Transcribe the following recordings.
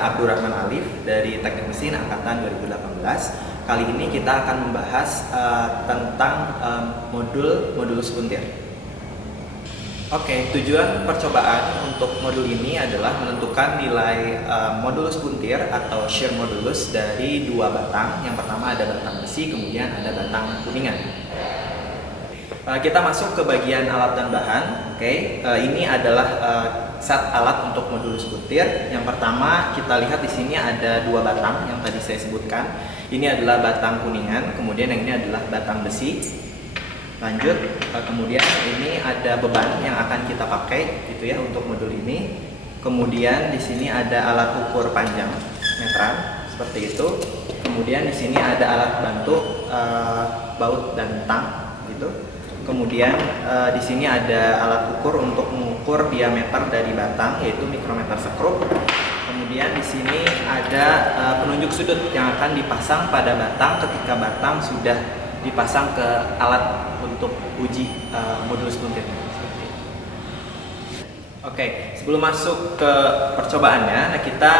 saya Abdurrahman Alif dari Teknik Mesin Angkatan 2018. Kali ini kita akan membahas tentang modulus puntir. Oke, tujuan percobaan untuk modul ini adalah menentukan nilai modulus puntir atau shear modulus dari dua batang. Yang pertama ada batang besi, kemudian ada batang kuningan. Kita masuk ke bagian alat dan bahan. Oke, ini adalah set alat untuk modulus puntir. Yang pertama kita lihat di sini ada dua batang yang tadi saya sebutkan. Ini adalah batang kuningan, kemudian yang ini adalah batang besi. Lanjut, kemudian ini ada beban yang akan kita pakai, gitu ya, untuk modul ini. Kemudian di sini ada alat ukur panjang meteran, seperti itu. Kemudian di sini ada alat bantu baut dan tang, gitu. Kemudian di sini ada alat ukur untuk mengukur diameter dari batang, yaitu mikrometer sekrup. Kemudian di sini ada penunjuk sudut yang akan dipasang pada batang ketika batang sudah dipasang ke alat untuk uji modulus puntir. Oke, sebelum masuk ke percobaannya, nah kita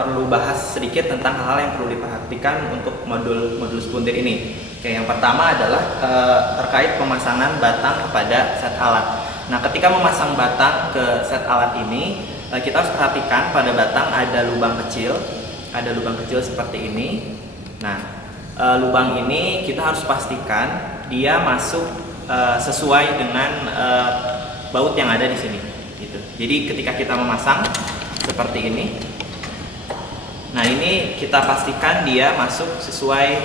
perlu bahas sedikit tentang hal-hal yang perlu diperhatikan untuk modulus puntir ini. Oke, yang pertama adalah terkait pemasangan batang kepada set alat. Nah, ketika memasang batang ke set alat ini, kita harus perhatikan pada batang ada lubang kecil seperti ini. Nah, lubang ini kita harus pastikan dia masuk sesuai dengan baut yang ada di sini. Gitu. Jadi ketika kita memasang seperti ini, nah ini kita pastikan dia masuk sesuai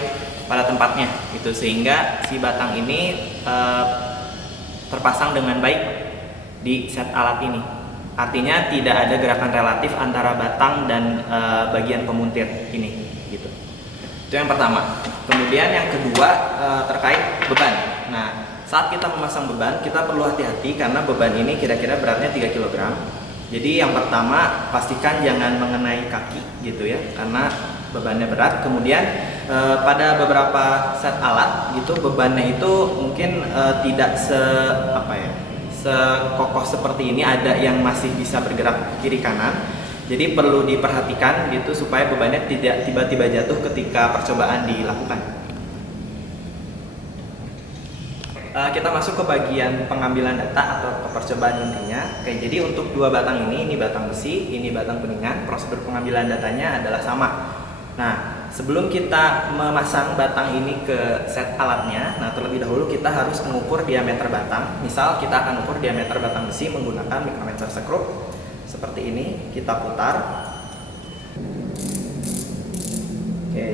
pada tempatnya, gitu, sehingga si batang ini terpasang dengan baik di set alat ini. Artinya tidak ada gerakan relatif antara batang dan bagian pemuntir ini, gitu. Itu yang pertama. Kemudian yang kedua terkait beban. Nah, saat kita memasang beban, kita perlu hati-hati karena beban ini kira-kira beratnya 3 kg. Jadi yang pertama, pastikan jangan mengenai kaki, gitu ya, karena bebannya berat. Kemudian pada beberapa set alat gitu, bebannya itu mungkin tidak sekokoh seperti ini, ada yang masih bisa bergerak kiri kanan. Jadi perlu diperhatikan gitu supaya bebannya tidak tiba-tiba jatuh ketika percobaan dilakukan. Kita masuk ke bagian pengambilan data atau ke percobaan intinya. Oke, jadi untuk dua batang ini batang besi, ini batang kuningan, prosedur pengambilan datanya adalah sama. Nah, sebelum kita memasang batang ini ke set alatnya, nah terlebih dahulu kita harus mengukur diameter batang. Misal kita akan ukur diameter batang besi menggunakan mikrometer sekrup. Seperti ini, kita putar. Oke,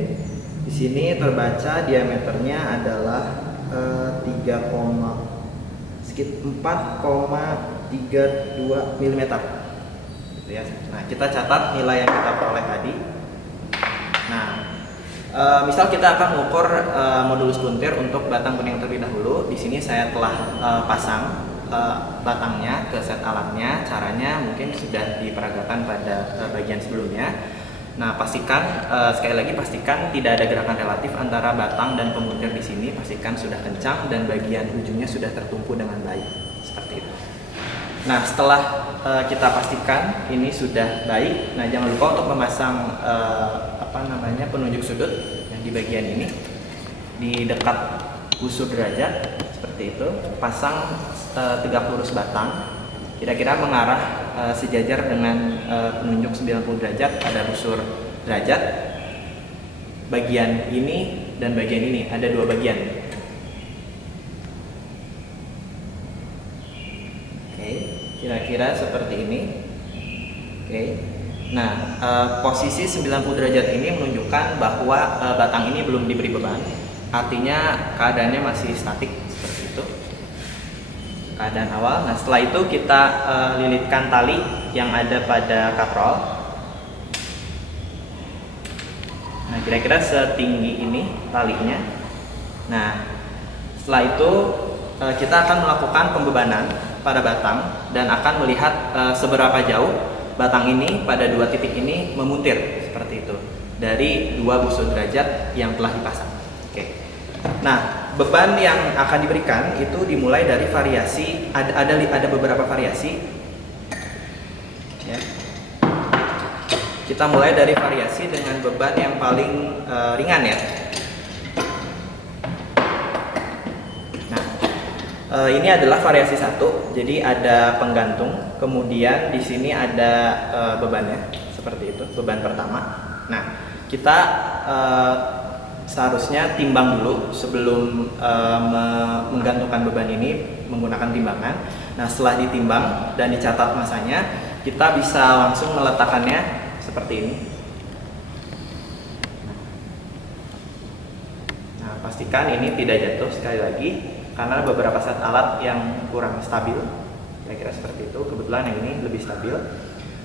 di sini terbaca diameternya adalah 4,32 mm, gitu ya. Nah, kita catat nilai yang kita peroleh tadi. Nah, misal kita akan mengukur modulus puntir untuk batang kuning terlebih dahulu. Di sini saya telah pasang batangnya ke set alatnya. Caranya mungkin sudah diperagakan pada bagian sebelumnya. Nah, pastikan sekali lagi pastikan tidak ada gerakan relatif antara batang dan pemuntir di sini. Pastikan sudah kencang dan bagian ujungnya sudah tertumpu dengan baik, seperti itu. Nah, setelah kita pastikan ini sudah baik, nah jangan lupa untuk memasang penunjuk sudut yang di bagian ini di dekat busur derajat, seperti itu. Pasang tegak lurus batang, kira-kira mengarah sejajar dengan penunjuk 90 derajat pada busur derajat. Bagian ini dan bagian ini ada dua bagian. Oke, kira-kira seperti ini. Oke. Nah, posisi 90 derajat ini menunjukkan bahwa batang ini belum diberi beban. Artinya keadaannya masih statik, seperti itu. Keadaan awal. Nah, setelah itu kita lilitkan tali yang ada pada katrol. Nah, kira-kira setinggi ini talinya. Nah, setelah itu kita akan melakukan pembebanan pada batang dan akan melihat seberapa jauh batang ini pada dua titik ini memuntir, seperti itu, dari dua busur derajat yang telah dipasang. Oke. Nah, beban yang akan diberikan itu dimulai dari variasi, ada beberapa variasi. Ya. kita mulai dari variasi dengan beban yang paling ringan ya. Nah, ini adalah variasi 1. Jadi ada penggantung, kemudian di sini ada bebannya seperti itu, beban pertama. Nah, kita seharusnya timbang dulu sebelum menggantungkan beban ini menggunakan timbangan. Nah, setelah ditimbang dan dicatat masanya, kita bisa langsung meletakkannya seperti ini. Nah, pastikan ini tidak jatuh sekali lagi karena beberapa set alat yang kurang stabil, kira-kira seperti itu. Kebetulan yang ini lebih stabil.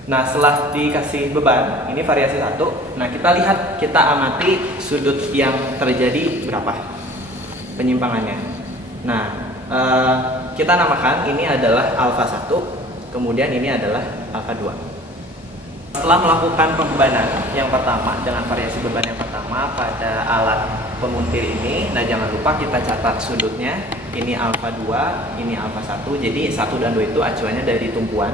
Nah, setelah dikasih beban, ini variasi 1. Nah, kita lihat, kita amati sudut yang terjadi berapa penyimpangannya. Nah, kita namakan ini adalah alfa 1, kemudian ini adalah alfa 2. Setelah melakukan pembebanan yang pertama dengan variasi beban yang pertama pada alat pemuntir ini, nah jangan lupa kita catat sudutnya. Ini alfa 2, ini alfa 1. Jadi 1 dan 2 itu acuannya dari tumpuan.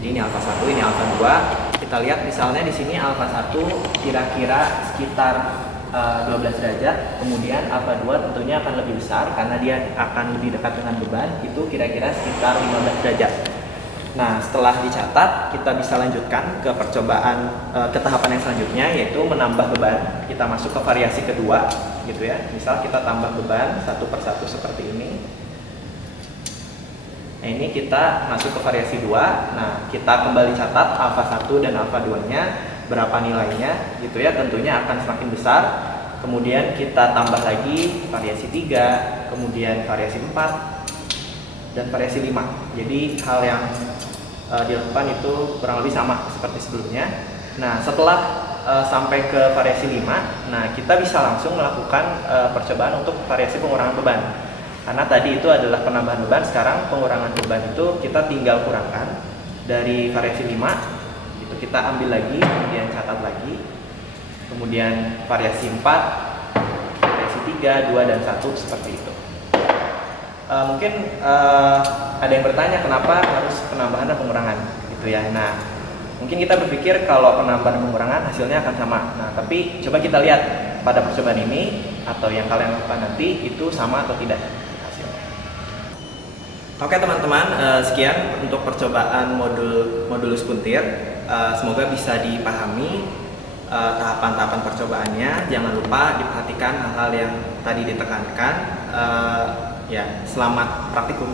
Jadi ini alfa 1, ini alfa 2. Kita lihat misalnya di sini alfa 1 kira-kira sekitar 12 derajat. Kemudian alfa 2 tentunya akan lebih besar karena dia akan lebih dekat dengan beban, itu kira-kira sekitar 15 derajat. Nah, setelah dicatat, kita bisa lanjutkan ke percobaan ke tahapan yang selanjutnya, yaitu menambah beban. Kita masuk ke variasi kedua gitu ya. Misal kita tambah beban satu per satu seperti ini. Nah, ini kita masuk ke variasi 2. Nah, kita kembali catat alfa 1 dan alfa 2-nya, berapa nilainya gitu ya. Tentunya akan semakin besar. Kemudian kita tambah lagi variasi 3, kemudian variasi 4, dan variasi 5. Jadi hal yang dilakukan itu kurang lebih sama seperti sebelumnya. Nah, setelah sampai ke variasi 5, nah kita bisa langsung melakukan percobaan untuk variasi pengurangan beban. Karena tadi itu adalah penambahan beban, sekarang pengurangan beban itu kita tinggal kurangkan dari variasi 5, itu kita ambil lagi, kemudian catat lagi, kemudian variasi 4, variasi 3, 2, dan 1 seperti itu. Mungkin ada yang bertanya kenapa harus penambahan dan pengurangan gitu ya. Nah, mungkin kita berpikir kalau penambahan dan pengurangan hasilnya akan sama. Nah, tapi coba kita lihat pada percobaan ini atau yang kalian lakukan nanti itu sama atau tidak. Oke teman-teman, sekian untuk percobaan modulus puntir. Semoga bisa dipahami tahapan-tahapan percobaannya. Jangan lupa diperhatikan hal-hal yang tadi ditekankan. Ya, selamat praktikum.